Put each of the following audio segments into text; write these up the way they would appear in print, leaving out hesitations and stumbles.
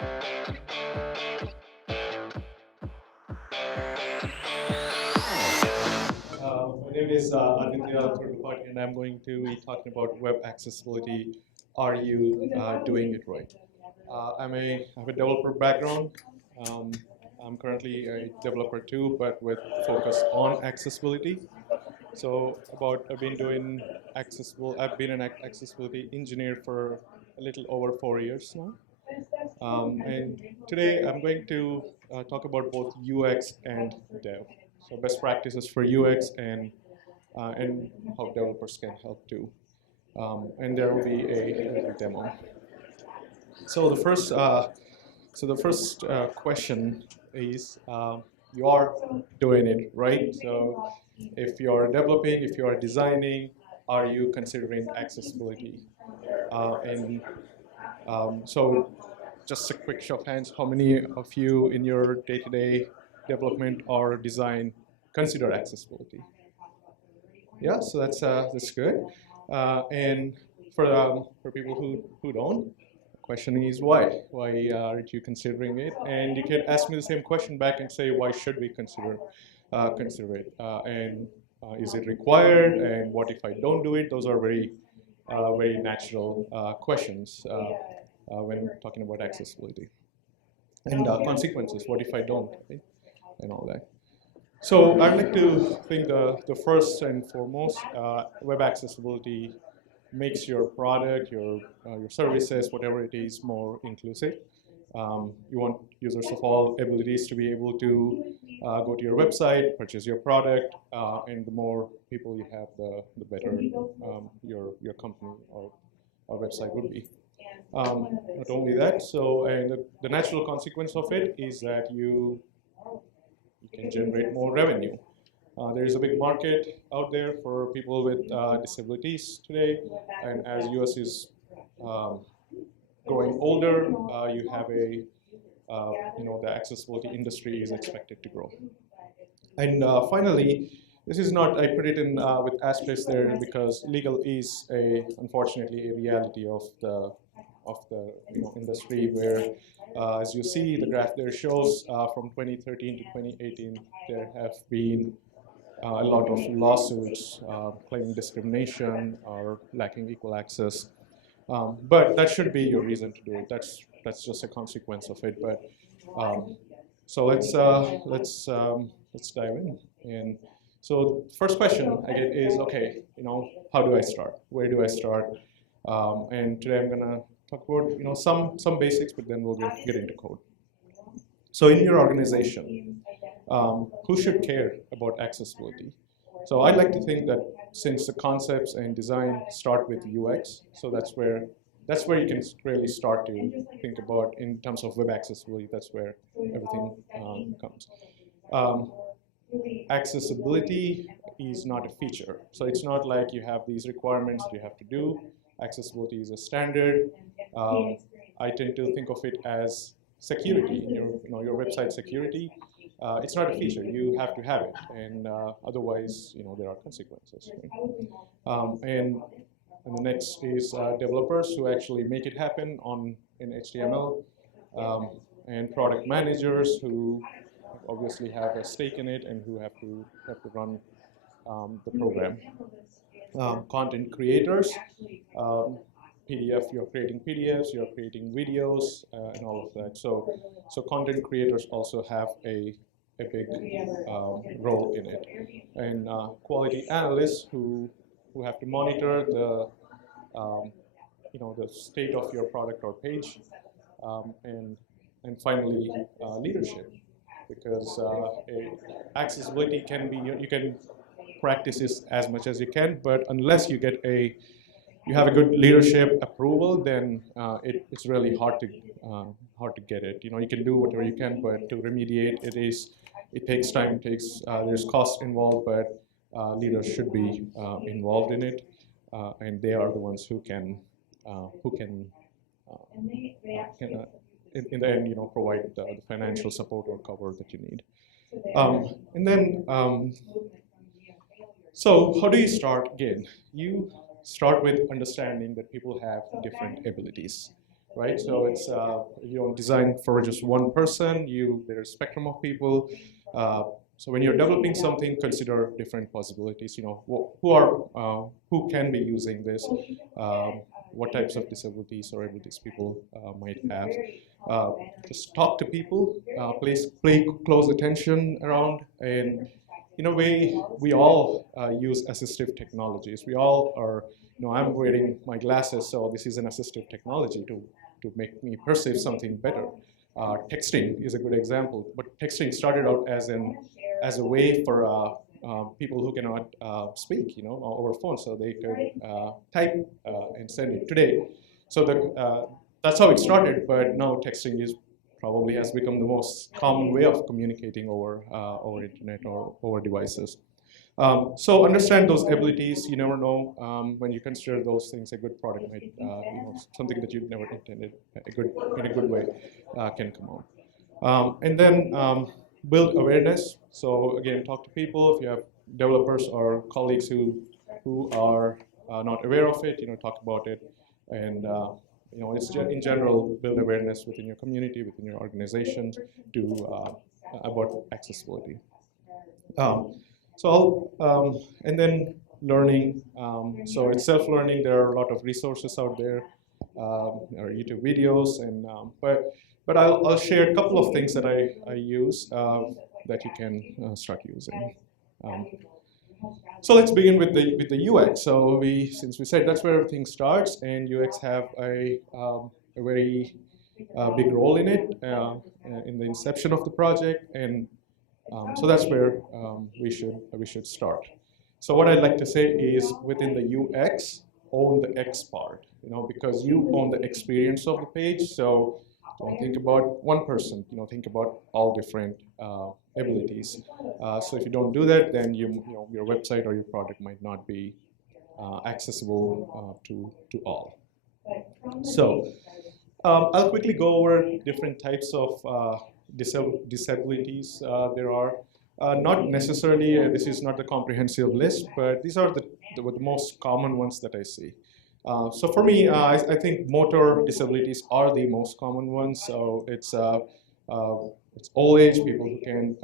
My name is Aditya Thirupati, and I'm going to be talking about web accessibility. Are you doing it right? I have a developer background. Um, I'm currently a developer too, but with focus on accessibility. I've been an accessibility engineer for a little over 4 years now. And today I'm going to talk about both UX and dev. So best practices for UX and how developers can help too. And there will be a little demo. So the first question is you are doing it right. So if you are developing, if you are designing, are you considering accessibility? And so just a quick show of hands, how many of you in your day-to-day development or design consider accessibility? Yeah, so that's good. And for people who don't, the question is why? Why aren't you considering it? And you can ask me the same question back and say, why should we consider it? And is it required? And what if I don't do it? Those are very natural questions when talking about accessibility. And consequences, what if I don't, right? And all that. So I'd like to think the first and foremost, web accessibility makes your product, your services, whatever it is, more inclusive. You want users of all abilities to be able to go to your website, purchase your product, and the more people you have, the better your company or website would be. Not only that, and the natural consequence of it is that you can generate more revenue. There is a big market out there for people with disabilities today, and as US is growing older, you have the accessibility industry is expected to grow. And finally, this is not, I put it in with asterisks there because legal is unfortunately a reality of the industry where, as you see, the graph there shows from 2013 to 2018, there have been a lot of lawsuits claiming discrimination or lacking equal access. But that should be your reason to do it. That's just a consequence of it. But so let's dive in. And so the first question I get is, okay, how do I start? Where do I start? And today I'm gonna talk about some basics, but then we'll get into code. So in your organization, who should care about accessibility? So I'd like to think that since the concepts and design start with UX, so that's where you can really start to think about in terms of web accessibility. That's where everything comes. Accessibility is not a feature, so it's not like you have these requirements that you have to do. Accessibility is a standard. I tend to think of it as security, your website security. It's not a feature. You have to have it, and otherwise, there are consequences. Right? And the next is developers who actually make it happen in HTML, and product managers who obviously have a stake in it and who have to run the program. Content creators. You're creating PDFs, you're creating videos, and all of that. So content creators also have a big role in it. And quality analysts who have to monitor the state of your product or page, and finally leadership, because accessibility can be, you can practice this as much as you can, but unless you have a good leadership approval, then it's really hard to get it. You can do whatever you can, but to remediate it takes time. There's cost involved, but leaders should be involved in it, and they are the ones who can in the end, provide the financial support or cover that you need. And then, so how do you start again? You start with understanding that people have different abilities. right? So it's you don't design for just one person. There's a spectrum of people. So when you're developing something, consider different possibilities. You know, who can be using this, what types of disabilities or abilities people might have. Just talk to people, pay close attention around, and in a way, we all use assistive technologies. We all are, you know, I'm wearing my glasses, so this is an assistive technology to make me perceive something better. Texting is a good example, but texting started out as a way for people who cannot speak, you know, over phone, so they could type and send it today. So that's how it started, but now texting is probably has become the most common way of communicating over internet or over devices. So understand those abilities. You never know when you consider those things. A good product might, you know, something that you never intended, in a good way, can come out. And then build awareness. So again, talk to people. If you have developers or colleagues who are not aware of it, you know, talk about it, and you know, it's in general build awareness within your community, within your organization, about accessibility. And then learning. So it's self-learning. There are a lot of resources out there, or YouTube videos, and but I'll share a couple of things that I use that you can start using. So let's begin with the UX. So since we said that's where everything starts, and UX have a very big role in it in the inception of the project, and so that's where we should start. So what I'd like to say is within the UX, own the X part, you know, because you own the experience of the page. So don't think about one person, you know, think about all different abilities. So if you don't do that, then you know, your website or your product might not be accessible to all. So I'll quickly go over different types of disabilities there are. Not necessarily, this is not a comprehensive list, but these are the most common ones that I see. So for me, I think motor disabilities are the most common ones. So it's old age people who can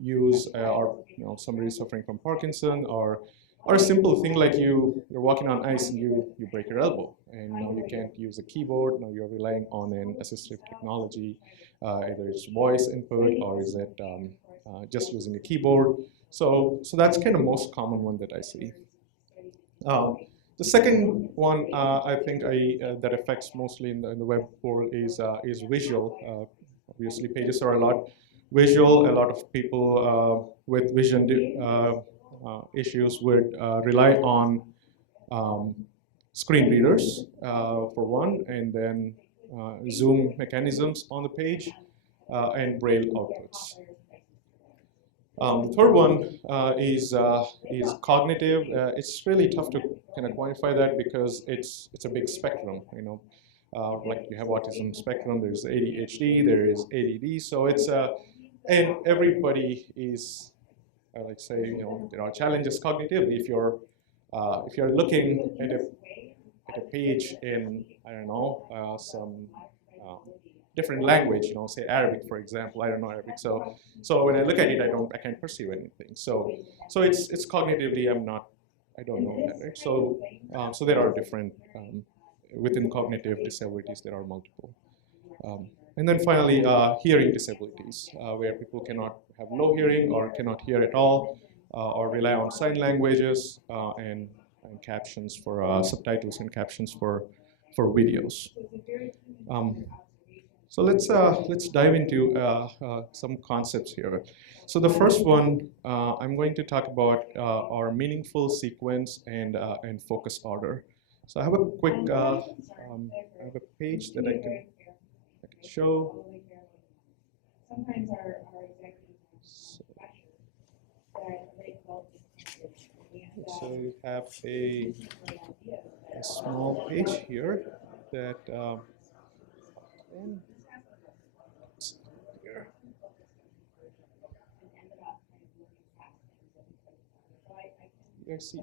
use, or you know, somebody suffering from Parkinson, or a simple thing like you're walking on ice and you break your elbow, and now you can't use a keyboard. Now you're relying on an assistive technology, either it's voice input or is it just using a keyboard. So that's kind of most common one that I see. The second one I think that affects mostly in the web world is visual. Obviously, pages are a lot visual. A lot of people with vision issues would rely on screen readers for one, and then zoom mechanisms on the page, and braille outputs. The third one is cognitive. It's really tough to kind of quantify that because it's a big spectrum. You know, like you have autism spectrum. There's ADHD. There is ADD. So it's and everybody is like say, you know, there are challenges cognitively. If you're looking at a page in, I don't know, some different language, you know, say Arabic, for example. I don't know Arabic, so when I look at it, I can't perceive anything. So it's cognitively, I don't know that, right? So there are different within cognitive disabilities. There are multiple. And then finally, hearing disabilities, where people cannot have low hearing or cannot hear at all, or rely on sign languages and captions for subtitles and captions for videos. So let's dive into some concepts here. So the first one I'm going to talk about are meaningful sequence and focus order. So I have a quick I have a page that I can show. So we have a small page here that see.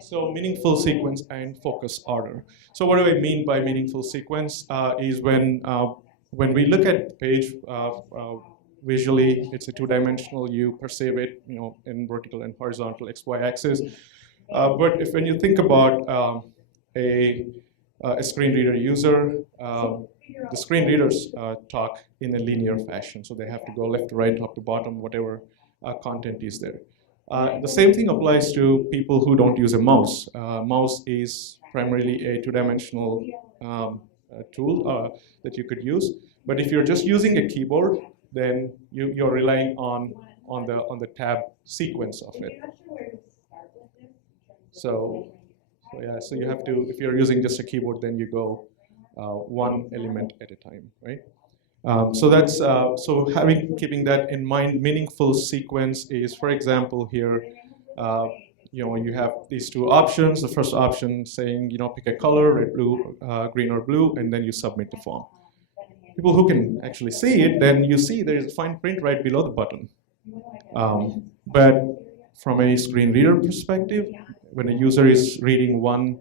So meaningful sequence and focus order. So what do I mean by meaningful sequence? Is when we look at the page visually, it's a two-dimensional. You perceive it, in vertical and horizontal x-y axis. But when you think about a screen reader user, the screen readers talk in a linear fashion. So they have to go left to right, top to bottom, whatever content is there. The same thing applies to people who don't use a mouse. Mouse is primarily a two-dimensional tool that you could use. But if you're just using a keyboard, then you're relying on the tab sequence of it. So you have to, if you're using just a keyboard, then you go one element at a time, right? So that's keeping that in mind. Meaningful sequence is, for example, here, you have these two options. The first option saying, pick a color, red, blue, green, or blue, and then you submit the form. People who can actually see it, then you see there is a fine print right below the button. But from a screen reader perspective, when a user is reading one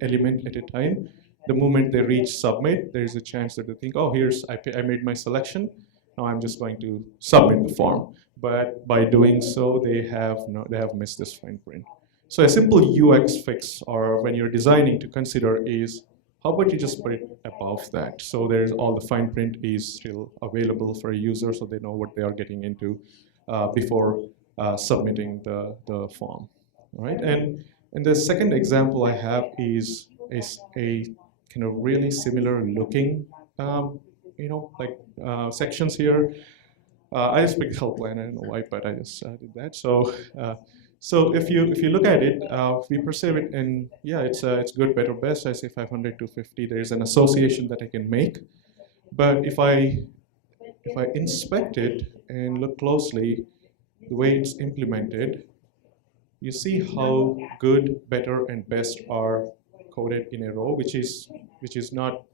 element at a time, the moment they reach submit, there is a chance that they think, oh, I made my selection. Now I'm just going to submit the form. But by doing so, they have missed this fine print. So a simple UX fix, or when you're designing to consider, is how about you just put it above that? So there's all the fine print is still available for a user, so they know what they are getting into before submitting the form. All right, and the second example I have is a kind of really similar looking, sections here. I just picked helpline. I don't know why, but I just did that. So if you look at it, we perceive it, and yeah, it's good, better, best. I say 500 to 50. There's an association that I can make, but if I inspect it and look closely, the way it's implemented, you see how good, better, and best are coded in a row, which is not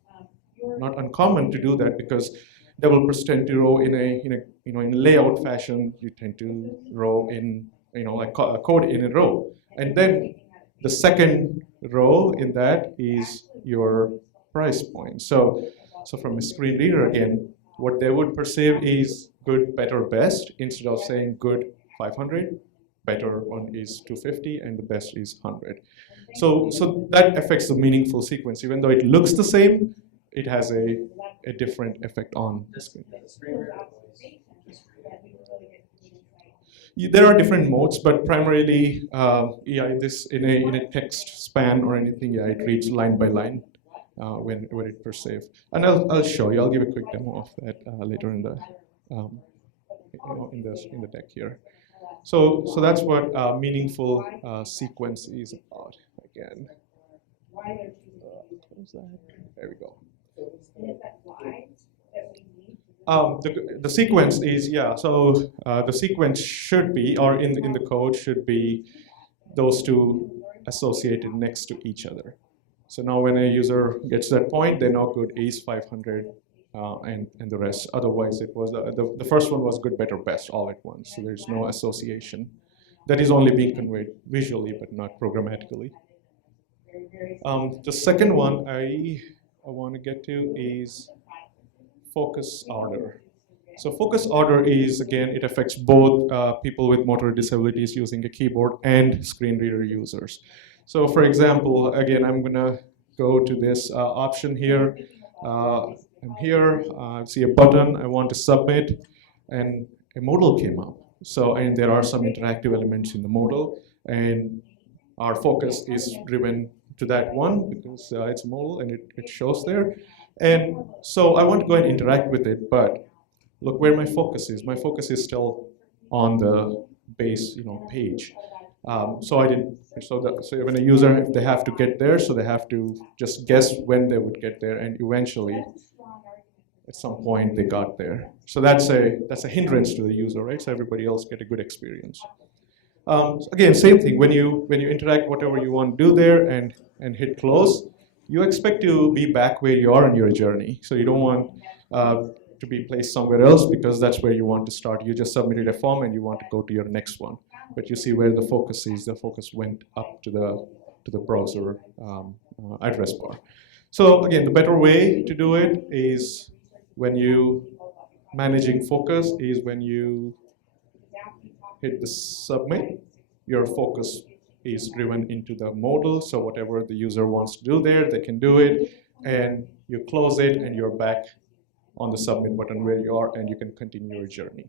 uncommon to do that, because developers tend to row in a layout fashion. You tend to row in code in a row, and then the second row in that is your price point. So from a screen reader, again, what they would perceive is good, better, best, instead of saying good 500, better one is 250, and the best is 100. So that affects the meaningful sequence. Even though it looks the same, it has a different effect on the screen. There are different modes, but primarily, in a text span or anything, it reads line by line when it perceives. And I'll show you. I'll give a quick demo of that later in the in the deck here. So that's what meaningful sequence is about. Again, there we go. The sequence is, so the sequence should be, or in the code should be, those two associated next to each other. So now when a user gets that point, they know good is 500 and the rest. Otherwise, it was the first one was good, better, best all at once. So there's no association. That is only being conveyed visually, but not programmatically. The second one I want to get to is focus order. So focus order is, again, it affects both people with motor disabilities using a keyboard and screen reader users. So for example, again, I'm gonna go to this option here. I'm here, I see a button, I want to submit, and a modal came up. So, and there are some interactive elements in the modal, and our focus is driven to that one because it's modal and it shows there. And so I want to go and interact with it, but look where my focus is. My focus is still on the base, page. So when a user, if they have to get there, so they have to just guess when they would get there, and eventually, at some point, they got there. So that's a hindrance to the user, right? So everybody else get a good experience. Again, same thing. When you interact, whatever you want to do there, and hit close, you expect to be back where you are on your journey. So you don't want to be placed somewhere else because that's where you want to start. You just submitted a form and you want to go to your next one. but you see where the focus is. The focus went up to the browser address bar. So again, the better way to do it is when you managing focus is when you hit the submit, your focus is driven into the modal, so whatever the user wants to do there, they can do it, and you close it and you're back on the submit button where you are, and you can continue your journey.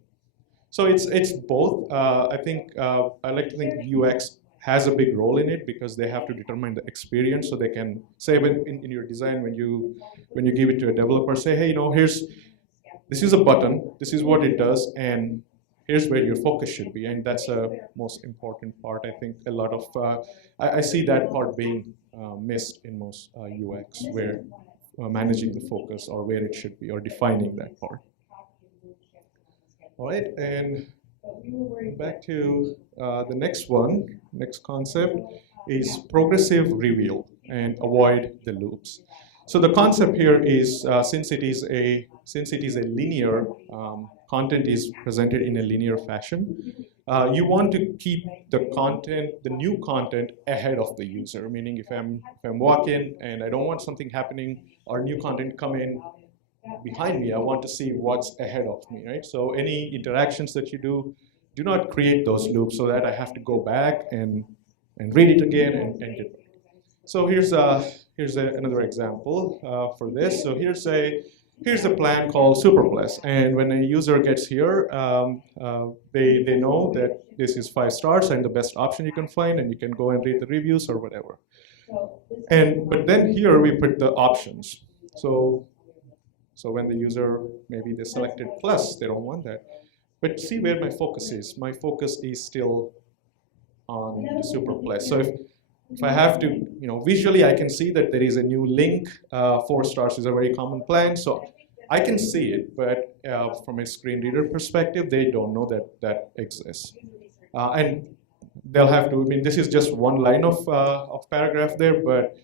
So it's both. I think I like to think UX has a big role in it because they have to determine the experience, so they can say in your design when you give it to a developer, say, hey, this is a button, this is what it does, and here's where your focus should be, and that's a most important part. I think a lot of I see that part being missed in most UX, where managing the focus or where it should be or defining that part. All right, and back to the next concept is progressive reveal and avoid the loops. So the concept here is since it is a linear content is presented in a linear fashion, you want to keep the new content ahead of the user. Meaning, if I'm walking and I don't want something happening or new content come in behind me, I want to see what's ahead of me, right? So any interactions that you do not create those loops so that I have to go back and read it again and get back. So here's another example for this. So here's a plan called SuperPlus, and when a user gets here, they know that this is 5 stars and the best option you can find, and you can go and read the reviews or whatever. But then here we put the options. So when the user, maybe they selected plus, they don't want that. But see where my focus is. My focus is still on the SuperPlus. So if I have to, visually I can see that there is a new link. 4 stars is a very common plan, so I can see it, but from a screen reader perspective, they don't know that exists. And they'll have to, this is just one line of paragraph there, but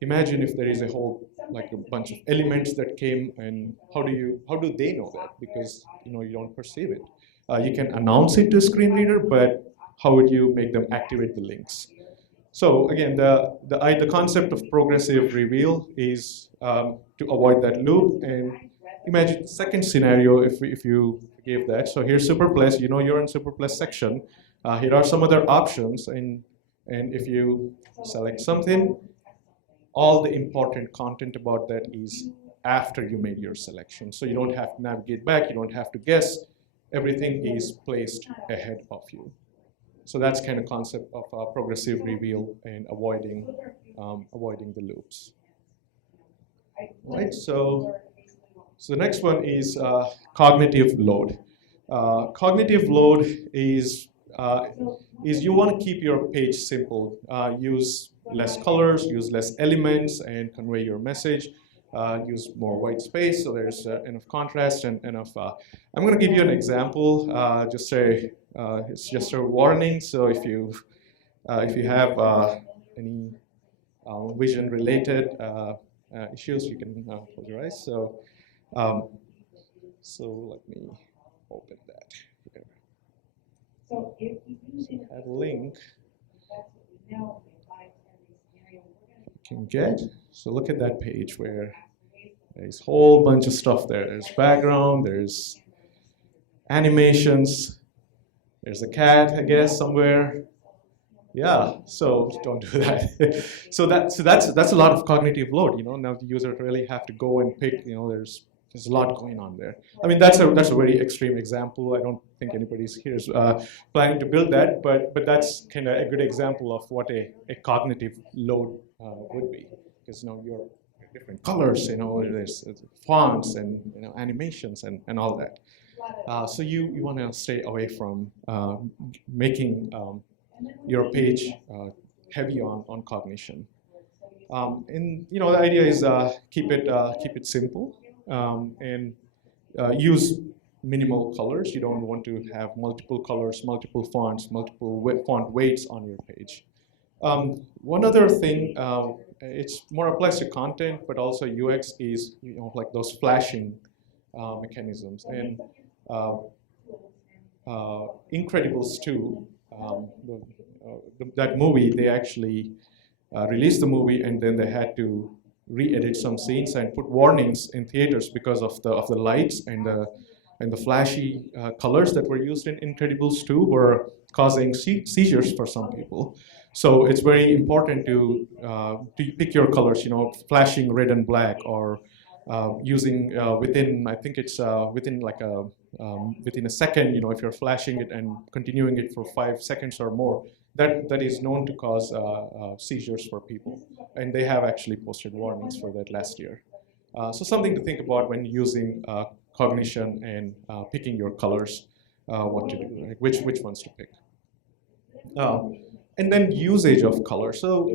imagine if there is a whole, like a bunch of elements that came, and how do they know that? Because you don't perceive it. You can announce it to a screen reader, but how would you make them activate the links? So again, the concept of progressive reveal is to avoid that loop. And imagine the second scenario if you gave that. So here's SuperPlus. You're in SuperPlus section. Here are some other options, and if you select something, all the important content about that is after you made your selection. So you don't have to navigate back. You don't have to guess. Everything is placed ahead of you. So that's kind of concept of progressive reveal and avoiding the loops. All right. So the next one is cognitive load. Cognitive load is you want to keep your page simple. Use less colors, use less elements, and convey your message. Use more white space so there's enough contrast and enough. I'm going to give you an example. It's just a warning. So if you have any vision-related issues, you can close your eyes. So let me open that here. So I have a link you can get. So look at that page where there's a whole bunch of stuff there. There's background, there's animations, there's a cat, I guess, somewhere. Yeah, so don't do that. so that's a lot of cognitive load. Now the user really have to go and pick. There's a lot going on there. That's a very extreme example. I don't think anybody's here is planning to build that, but that's kind of a good example of what a cognitive load would be, because you're different colors. There's fonts and animations and all that. So you want to stay away from making your page heavy on cognition. And the idea is keep it simple and use minimal colors. You don't want to have multiple colors, multiple fonts, multiple font weights on your page. One other thing, it's more applies to content, but also UX is like those flashing mechanisms. And Incredibles 2 that movie, they actually released the movie, and then they had to re-edit some scenes and put warnings in theaters because of the lights and the flashy colors that were used in Incredibles 2 were causing seizures for some people. So it's very important to pick your colors, flashing red and black, or using within, I think it's within like within a second, if you're flashing it and continuing it for 5 seconds or more, that is known to cause seizures for people. And they have actually posted warnings for that last year. So something to think about when using cognition and picking your colors, what to do, right? which ones to pick. And then usage of color. So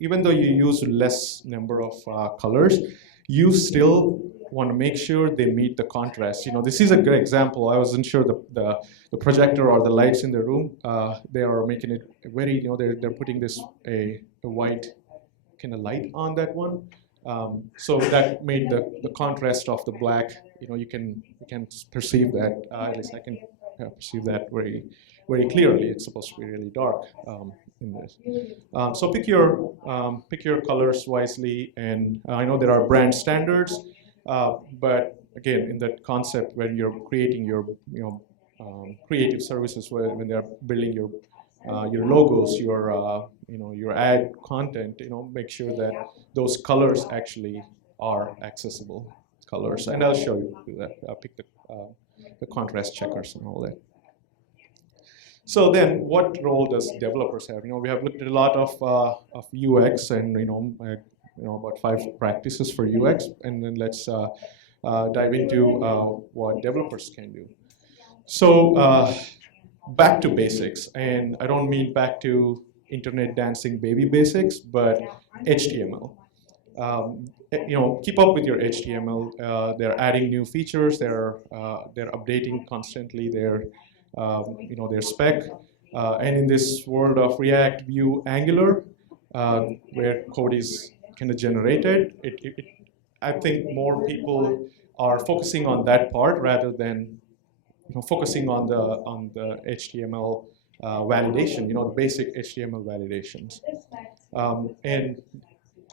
even though you use less number of colors, you still want to make sure they meet the contrast. This is a good example. I wasn't sure the projector or the lights in the room, they are making it very, they're putting this a white kind of light on that one. So that made the contrast of the black, you can perceive that, at least I can perceive that very, very clearly. It's supposed to be really dark in this. So pick your colors wisely, and I know there are brand standards, but again, in that concept, when you're creating your creative services, when they're building your logos, your ad content, make sure that those colors actually are accessible colors. And I'll show you that. I'll pick the contrast checkers and all that. So then, what role does developers have? We have looked at a lot of UX, and about 5 practices for UX, and then let's dive into what developers can do. So back to basics, and I don't mean back to internet dancing baby basics, but HTML. Keep up with your HTML. They're adding new features. They're updating constantly their spec. And in this world of React, Vue, Angular, where code is kind of generated, I think more people are focusing on that part rather than focusing on the HTML validation, the basic HTML validations. And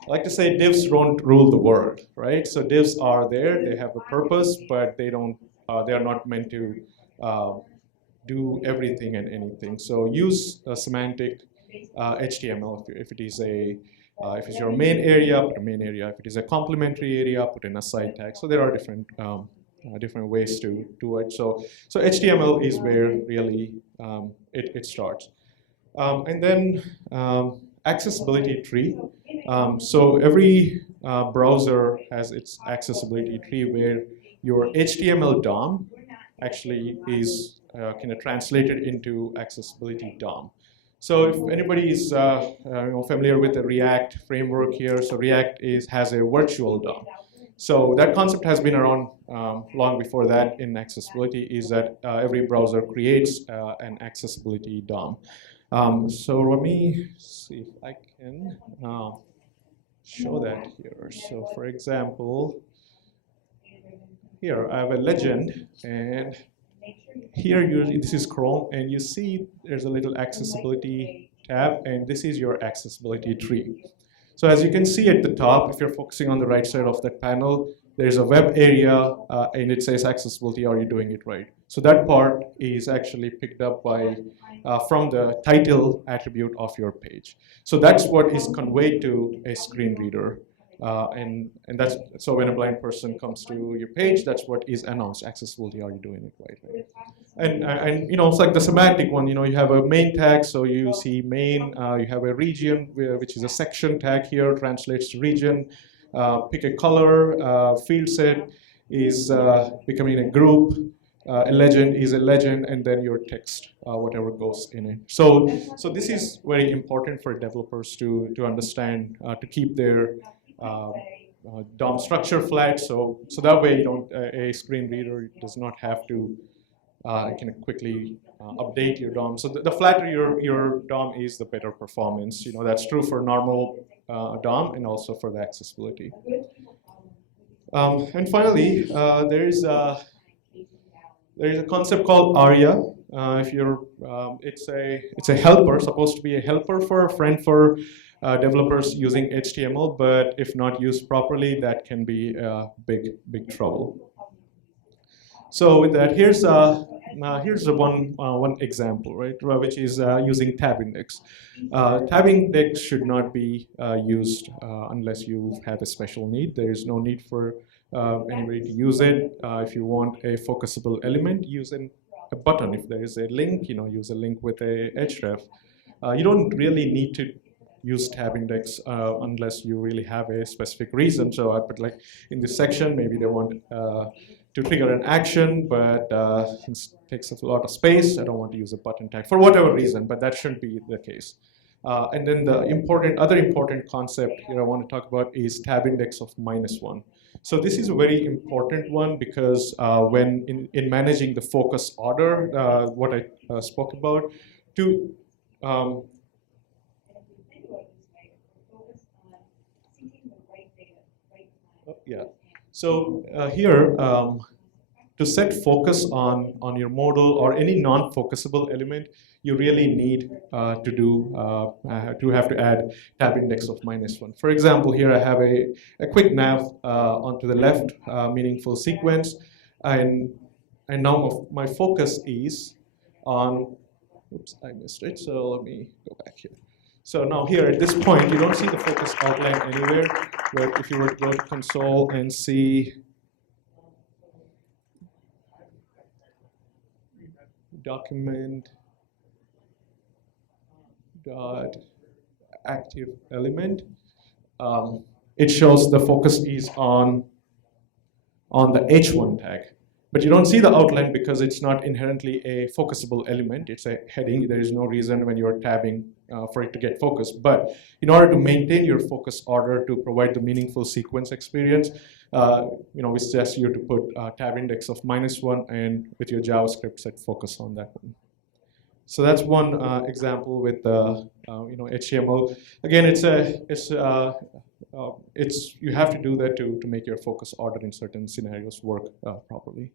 I like to say divs don't rule the world, right? So divs are there, they have a purpose, but they are not meant to do everything and anything. So use semantic HTML if it is if it's your main area, put a main area. If it is a complementary area, put in a side tag. So there are different ways to do it. So HTML is where really it starts. And then accessibility tree. So every browser has its accessibility tree where your HTML DOM actually is kind of translated into accessibility DOM. So if anybody is familiar with the React framework here, so React has a virtual DOM. So that concept has been around long before that in accessibility, is that every browser creates an accessibility DOM. So let me see if I can show that here. So for example, here I have a legend, and here this is Chrome, and you see there's a little accessibility tab, and this is your accessibility tree. So as you can see at the top, if you're focusing on the right side of that panel, there's a web area, and it says accessibility, are you doing it right? So that part is actually picked up by from the title attribute of your page. So that's what is conveyed to a screen reader. And that's, so when a blind person comes to your page, that's what is announced: accessibility, are you doing it right? And it's like the semantic one. You have a main tag, so you see main. You have a region, which is a section tag here, translates to region. Pick a color. Field set is becoming a group. A legend is a legend, and then your text, whatever goes in it. So this is very important for developers to understand, to keep their DOM structure flat, so that way a screen reader does not have to kind of quickly update your DOM. So the flatter your DOM is, the better performance. That's true for normal DOM and also for the accessibility. And finally, there is a concept called Aria. if you're, it's a helper, supposed to be a helper for a friend for developers using HTML, but if not used properly, that can be big trouble. So with that, here's one example, right, which is using tab index. Tab index should not be used unless you have a special need. There is no need for anybody to use it. If you want a focusable element, use a button. If there is a link, use a link with a href. You don't really need to use tab index unless you really have a specific reason. So I put, like, in this section, maybe they want to trigger an action, but it takes a lot of space. I don't want to use a button tag for whatever reason, but that shouldn't be the case. And then the other important concept here I want to talk about is tab index of -1. So this is a very important one because when in managing the focus order, what I spoke about, to yeah. So here, to set focus on your modal or any non-focusable element, you really need to have to add tab index of -1. For example, here I have a quick nav onto the left meaningful sequence, and now my focus is on, oops, I missed it, so let me go back here. So now here at this point, you don't see the focus outline anywhere, but if you were to go to console and see document dot active element, it shows the focus is on the h1 tag. But you don't see the outline because it's not inherently a focusable element. It's a heading. There is no reason when you're tabbing for it to get focused. But in order to maintain your focus order to provide the meaningful sequence experience, we suggest you to put tab index of -1 and with your JavaScript set focus on that one. So that's one example with HTML. Again, you have to do that to make your focus order in certain scenarios work properly.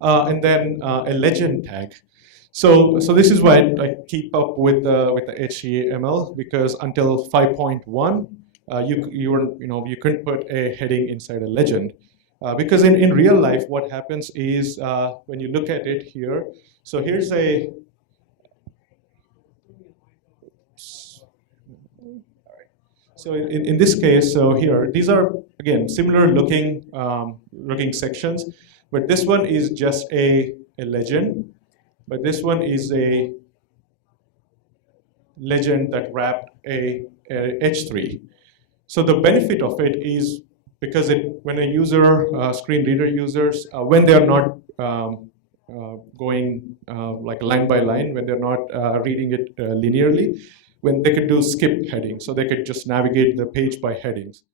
And then a legend tag. So this is why I keep up with the HTML, because until 5.1, you couldn't put a heading inside a legend. Because in real life, what happens is when you look at it here, so here's a, so in this case, so here, these are, again, similar looking sections, but this one is just a legend, but this one is a legend that wrapped a H3. So the benefit of it is because when a user, screen reader users, when they are not going like line by line, when they're not reading it linearly, when they could do skip heading, so they could just navigate the page by headings.